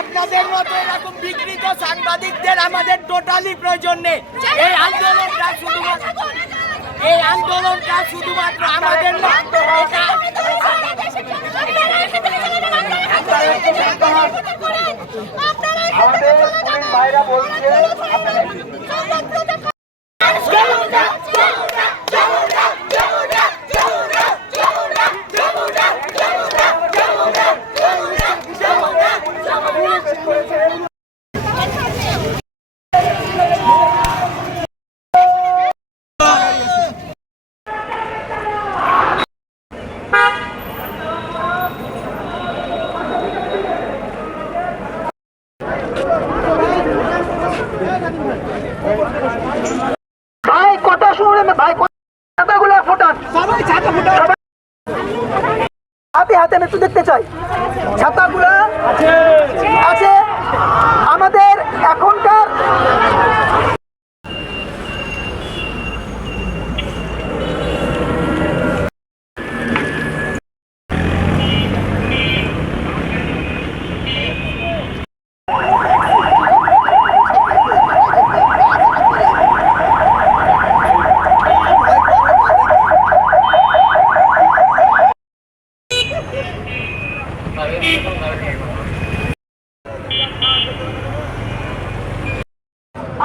আপনাদের মতো এরকম বিকৃত সাংবাদিকদের আমাদের টোটালি প্রয়োজন নেই। এই আন্দোলনটা শুধুমাত্র আমাদের না, আমাদের ভাইরা বলছে ভাই কথা শুনুন, ভাই ছাতাগুলো ফোটান, সবাই ছাতা ফোটান, হাতে হাতে আমি একটু দেখতে চাই। ছাতাগুলো আছে আমাদের এখনকার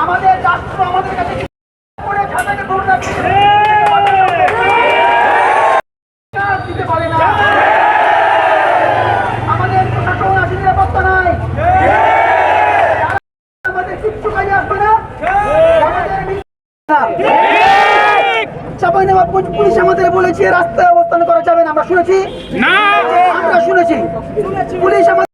আমাদের রাষ্ট্র আমাদের কাছে করে ছাতাকে দূর রাখতে পারে না। আমাদের প্রশাসন আছে, নিরাপত্তা নাই, আমাদের কিচ্ছু কাজে আসবে না। চাঁপাইনবাবগঞ্জ পুলিশ আমাদের বলেছে রাস্তায় অবস্থান করা যাবে না। আমরা শুনেছি পুলিশ আমাদের